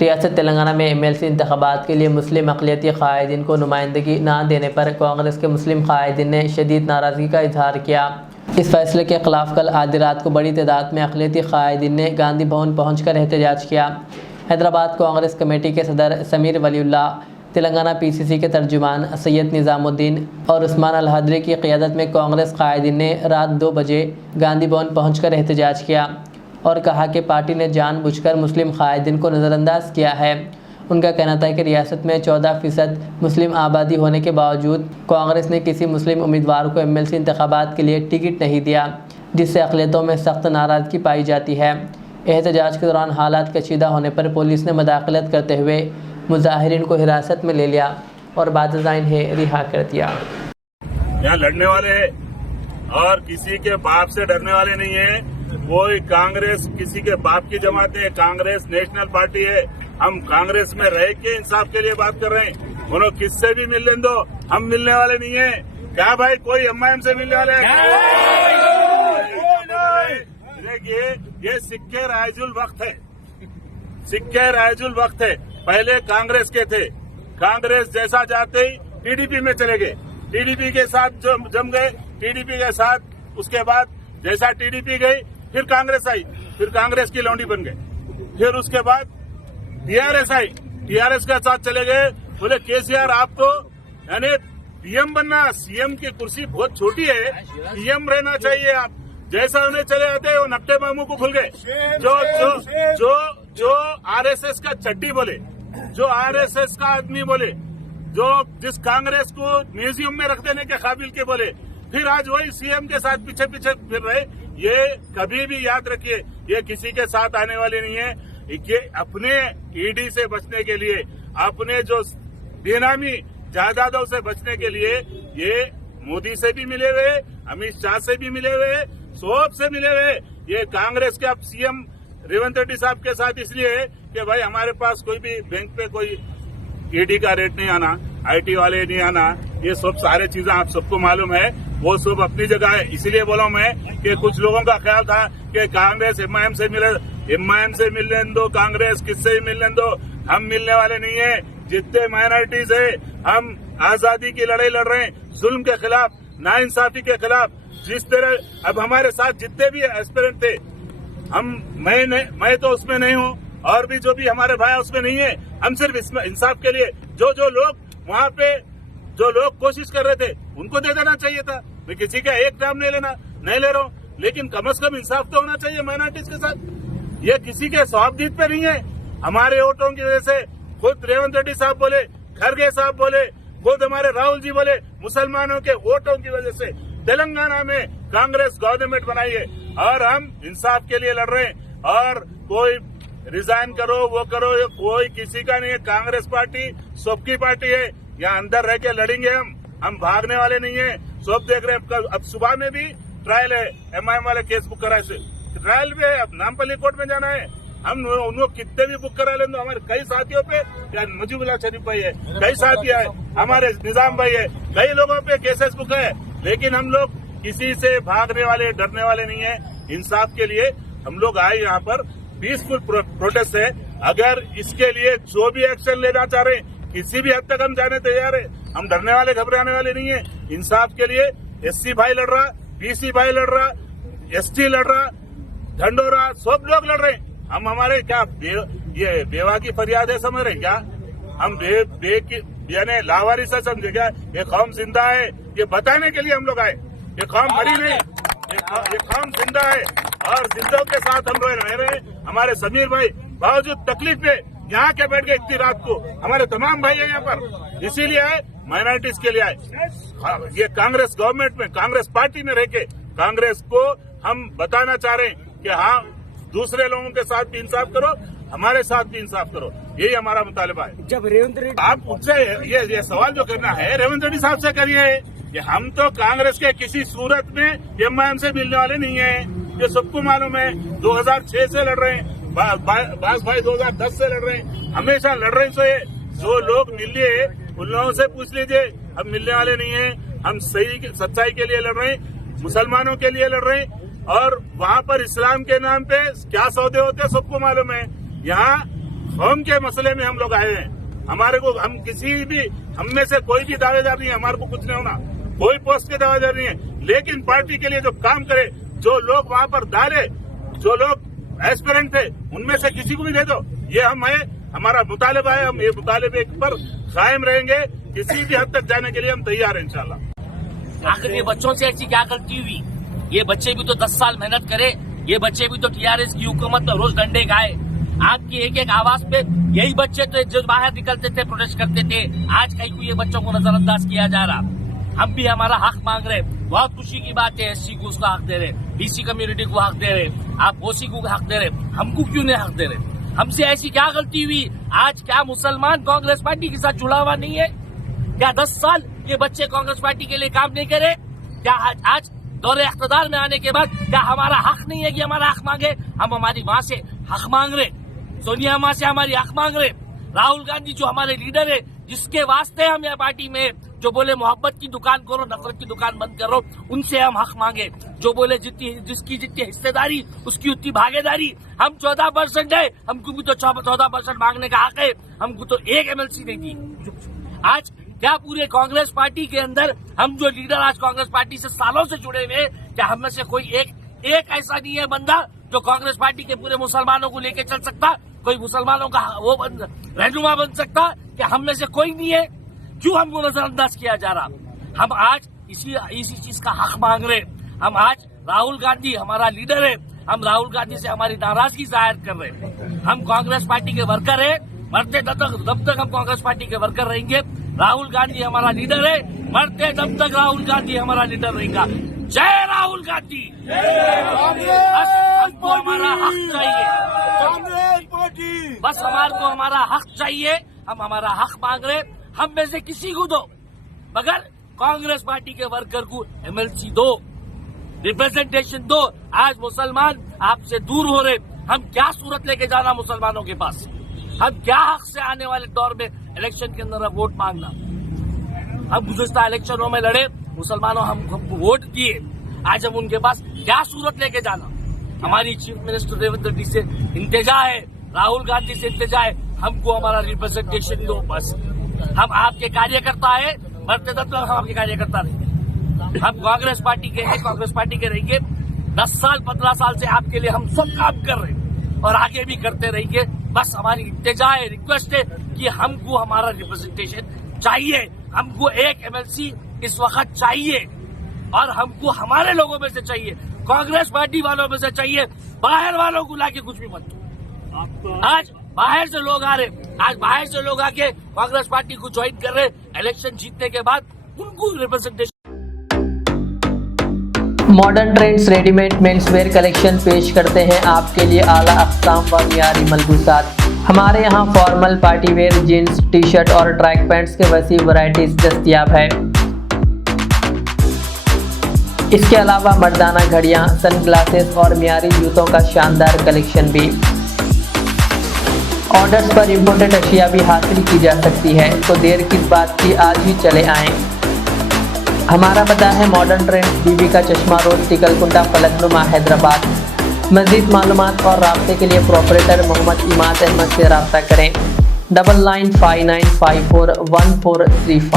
रियासत तेलंगाना में एमएलसी इंतखाबात के लिए मुस्लिम अक़लियती क़ायदीन को नुमाइंदगी ना देने पर कांग्रेस के मुस्लिम क़ायदीन ने शदीद नाराज़गी का इजहार किया। इस फैसले के ख़िलाफ़ कल आधी रात को बड़ी तादाद में अक़लियती क़ायदीन ने गांधी भवन पहुंचकर एहतजाज किया। हैदराबाद कांग्रेस कमेटी के सदर समीर वलीउल्लाह, तेलंगाना पीसीसी के तर्जुमान सैयद निज़ामुद्दीन और उस्मान अल-हदरी की क़ियादत में कांग्रेस क़ायदीन ने रात 2 बजे गांधी भवन पहुंचकर एहतजाज किया और कहा कि पार्टी ने जानबूझकर मुस्लिम क़ायदीन को नज़रअंदाज किया है। उनका कहना था कि रियासत में 14% मुस्लिम आबादी होने के बावजूद कांग्रेस ने किसी मुस्लिम उम्मीदवार को एमएलसी इंतखाबात के लिए टिकट नहीं दिया, जिससे अक़लियतों में सख्त नाराज़गी पाई जाती है। एहतजाज के दौरान हालात कशीदा होने पर पुलिस ने मुदाखलत करते हुए मुजाहिरीन को हिरासत में ले लिया और बादशाह इन्हें रिहा कर दिया। यहाँ लड़ने वाले और किसी के बाप से डरने वाले नहीं है। कोई कांग्रेस किसी के बाप की जमात है, कांग्रेस नेशनल पार्टी है। हम कांग्रेस में रह के इंसाफ के लिए बात कर रहे हैं। उन्होंने किससे भी मिलने दो, हम मिलने वाले नहीं है। क्या भाई कोई एमआईएम से मिलने वाले हैं? देखिए ये सिक्के राइजुल वक्त है, सिक्के राइजुल वक्त है। पहले कांग्रेस के थे, कांग्रेस जैसा जाते ही टीडीपी में चले गए, टीडीपी के साथ जम गए, टीडीपी के साथ उसके बाद जैसा टीडीपी गई फिर कांग्रेस आई, फिर कांग्रेस की लौंडी बन गई, फिर उसके बाद टीआरएस आई, टीआरएस के साथ चले गए। बोले केसीआर आप तो यानी पीएम बनना, सीएम की कुर्सी बहुत छोटी है, पीएम रहना चाहिए आप। जैसा उन्हें चले आते वो नकटे मामू को खुल गए। जो आरएसएस का चड्डी बोले, जो आरएसएस का आदमी बोले, जो जिस कांग्रेस को म्यूजियम में रख देने के काबिल के बोले, फिर आज वही सीएम के साथ पीछे पीछे फिर रहे। ये कभी भी याद रखिए, ये किसी के साथ आने वाले नहीं है। ये अपने ईडी से बचने के लिए, अपने जो बेनामी जायदादों से बचने के लिए ये मोदी से भी मिले हुए, अमित शाह से भी मिले हुए, सब से मिले हुए। ये कांग्रेस के अब सीएम रेवंत रेड्डी साहब के साथ इसलिए है कि भाई हमारे पास कोई भी बैंक पे कोई ईडी का रेट नहीं आना, आईटी वाले नहीं आना, ये सब सारे चीजें आप सबको मालूम है, वो सब अपनी जगह है। इसीलिए बोला मैं कि कुछ लोगों का ख्याल था कि कांग्रेस एमआईएम से मिले, एमआईएम से मिलने दो, कांग्रेस किससे ही मिलने दो। हम मिलने वाले नहीं है। जितने माइनॉरिटीज है, हम आजादी की लड़ाई लड़ रहे हैं, जुल्म के खिलाफ, नाइंसाफी के खिलाफ। जिस तरह अब हमारे साथ जितने भी एस्पिरेंट थे, मैं तो उसमें नहीं हूँ, और भी जो भी हमारे भाई उसमें नहीं है। हम सिर्फ इंसाफ के लिए जो लोग वहाँ पे जो लोग कोशिश कर रहे थे उनको दे देना चाहिए था। मैं किसी का एक नाम नहीं ले रहा हूँ, लेकिन कम से कम इंसाफ तो होना चाहिए माइनॉरिटीज के साथ। ये किसी के स्वाबदीद पे नहीं है। हमारे वोटों की वजह से खुद रेवंत रेड्डी साहब बोले, खरगे साहब बोले, खुद हमारे राहुल जी बोले, मुसलमानों के वोटों की वजह से तेलंगाना में कांग्रेस गवर्नमेंट बनाई है और हम इंसाफ के लिए लड़ रहे हैं। और कोई रिजाइन करो, वो करो, ये कोई किसी का नहीं है। कांग्रेस पार्टी सबकी पार्टी है। यहाँ अंदर रह के लड़ेंगे हम भागने वाले नहीं है। सब देख रहे हैं। अब सुबह में भी ट्रायल है, एमआईएम वाले केस बुक कराए से ट्रायल भी है। अब नामपल्ली कोर्ट में जाना है। हम उनको कितने भी बुक करा लें, तो हमारे कई साथियों पे, मुजीबुल्लाह शरीफ भाई है, कई साथी है, हमारे निजाम भाई है, कई लोगों पे केसेस बुक है। लेकिन हम लोग किसी से भागने वाले, डरने वाले नहीं है। इंसाफ के लिए हम लोग आए यहाँ पर, पीसफुल प्रोटेस्ट है। अगर इसके लिए जो भी एक्शन लेना चाह रहे हैं, किसी भी हद तक हम जाने तैयार है। हम डरने वाले, घबराने वाले नहीं है। इंसाफ के लिए एससी भाई लड़ रहा, बीसी भाई लड़ रहा, एसटी लड़ रहा, ढंडोरा, सब लोग लड़ रहे हैं। हम हमारे क्या ये बेवा की फरियाद है समझ रहे क्या? हम यानी लावारिस से समझे क्या? ये कौम जिंदा है, ये बताने के लिए हम लोग आए। ये कौम मरी नहीं, ये कौम जिंदा है और जिंदों के साथ हम रह रहे हैं। हमारे समीर भाई बावजूद तकलीफ में यहाँ के बैठ गए इतनी रात को। हमारे तमाम भाई है यहाँ पर, इसीलिए आए, माइनॉरिटीज के लिए आए। ये कांग्रेस गवर्नमेंट में, कांग्रेस पार्टी में रह के कांग्रेस को हम बताना चाह रहे हैं कि हाँ, दूसरे लोगों के साथ भी इंसाफ करो, हमारे साथ भी इंसाफ करो। यही हमारा मुतालिबा है। जब रेवंत रेड्डी आप उससे ये सवाल जो करना है रेवंत रेड्डी साहब से करिए कि हम तो कांग्रेस के किसी सूरत में एमआईएम से मिलने वाले नहीं है। ये सबको मालूम है। 2006 से लड़ रहे हैं, बास भाई 2010 से लड़ रहे हैं, हमेशा लड़ रहे हैं। तो ये जो लोग मिलिए उन लोगों से पूछ लीजिए, हम मिलने वाले नहीं है। हम सही सच्चाई के लिए लड़ रहे हैं, मुसलमानों के लिए लड़ रहे हैं। और वहाँ पर इस्लाम के नाम पे क्या सौदे होते हैं सबको मालूम है। यहाँ कौम के मसले में हम लोग आए हैं। हमारे को हम किसी भी हम में से कोई भी दावेदार नहीं है, हमारे को कुछ नहीं होना, कोई पोस्ट के दावेदार नहीं है, लेकिन पार्टी के लिए जो काम करे, जो लोग वहां पर डाले, जो लोग एस्पिरेंट थे, उनमें से किसी को भी दे दो। ये हम है, हमारा मुतालबा है, हम ये मुतालबे पर कायम रहेंगे। किसी भी हद तक जाने के लिए हम तैयार हैं इंशाल्लाह। आखिर ये बच्चों से ऐसी क्या गलती हुई? ये बच्चे भी तो 10 साल मेहनत करे, ये बच्चे भी तो टीआरएस की हुकूमत में रोज डंडे खाए। आपकी एक एक आवाज पे यही बच्चे तो जो बाहर निकलते थे, प्रोटेस्ट करते थे, आज कहीं को ये बच्चों को नजरअंदाज किया जा रहा। हम भी हमारा हक मांग रहे, बहुत खुशी की बात है। एससी को उसका हक दे रहे, बीसी कम्युनिटी को हक दे रहे, आप ओसी को हक दे रहे, हमको क्यों नहीं हक दे रहे? हमसे ऐसी क्या गलती हुई? आज क्या मुसलमान कांग्रेस पार्टी के साथ जुड़ा हुआ नहीं है? क्या 10 साल ये बच्चे कांग्रेस पार्टी के लिए काम नहीं करे? क्या आज दौरे इख्तिदार में आने के बाद क्या हमारा हक नहीं है कि हमारा हक मांगे? हम हमारी माँ से हक मांग रहे, सोनिया माँ से हमारी हक मांग रहे, राहुल गांधी जो हमारे लीडर है, जिसके वास्ते हम यह पार्टी में, जो बोले मोहब्बत की दुकान करो, नफरत की दुकान बंद करो, उनसे हम हक मांगे। जो बोले जिसकी जितनी हिस्सेदारी उसकी उतनी भागीदारी। हम 14% है, हमको भी तो 14% मांगने का हक है। हमको तो एक MLC नहीं दी। आज क्या पूरे कांग्रेस पार्टी के अंदर हम जो लीडर आज कांग्रेस पार्टी से सालों से जुड़े हुए, क्या हम में से कोई एक ऐसा नहीं है बंदा जो कांग्रेस पार्टी के पूरे मुसलमानों को लेके चल सकता, कोई मुसलमानों का वो रहनुमा बन सकता? क्या हम में से कोई नहीं है? क्यों हमको नजरअंदाज किया जा रहा? हम आज इसी चीज का हक मांग रहे। हम आज राहुल गांधी हमारा लीडर है, हम राहुल गांधी से हमारी नाराजगी जाहिर कर रहे हैं। हम कांग्रेस पार्टी के वर्कर है, मरते दम तक हम कांग्रेस पार्टी के वर्कर रहेंगे। राहुल गांधी हमारा लीडर है, मरते दम तक राहुल गांधी हमारा लीडर रहेगा। जय राहुल गांधी। बस हमको हमारा हक चाहिए, बस हमारे को हमारा हक चाहिए। हम हमारा हक मांग रहे, हम में से किसी को दो, मगर कांग्रेस पार्टी के वर्कर को MLC दो, रिप्रेजेंटेशन दो। आज मुसलमान आपसे दूर हो रहे, हम क्या सूरत लेके जाना मुसलमानों के पास? हम क्या हक से आने वाले दौर में इलेक्शन के अंदर वोट मांगना? हम गुज़श्ता इलेक्शनों में लड़े, मुसलमानों हमको वोट दिए, आज हम उनके पास क्या सूरत लेके जाना? हमारी चीफ मिनिस्टर रेवंत रेड्डी से इंतजा है, राहुल गांधी से इंतजा है, हमको हमारा रिप्रेजेंटेशन दो। बस हम आपके कार्यकर्ता है, मरते दम तक हम आपके कार्यकर्ता रहेंगे। हम कांग्रेस पार्टी के हैं, कांग्रेस पार्टी के रहेंगे। 10 साल 15 साल से आपके लिए हम सब काम कर रहे हैं और आगे भी करते रहेंगे। बस हमारी इंतजा है, रिक्वेस्ट है कि हमको हमारा रिप्रेजेंटेशन चाहिए। हमको एक MLC इस वक्त चाहिए और हमको हमारे लोगों में से चाहिए, कांग्रेस पार्टी वालों में से चाहिए। बाहर वालों को लाके कुछ भी मत दो। आज बाहर से लोग आ रहे, आज बाहर से लोग आके कांग्रेस पार्टी को ज्वाइन कर रहे, इलेक्शन जीतने के बाद उनको representation. Modern trends readymade menswear collection पेश करते हैं आपके लिए आला अक़साम व मियारी मलबूसात। हमारे यहाँ formal, party wear, jeans, t shirt और ट्रैक पैंट्स के वसी वैरायटीज दस्तयाब है। इसके अलावा मर्दाना घड़ियाँ, सनग्लासेस और मियारी जूतों का शानदार कलेक्शन भी। ऑर्डर्स पर इम्पोर्टेड अशिया भी हासिल की जा सकती है, तो देर किस बात की, आज ही चले आएँ। हमारा पता है मॉडर्न ट्रेंड्स, बीबी का चश्मा रोड, टिकलकुंडा, फलकनुमा, हैदराबाद। मज़ीद मालूमात और राब्ते के लिए प्रोपरेटर मोहम्मद इमाद अहमद से रब्ता करें। 9959541435।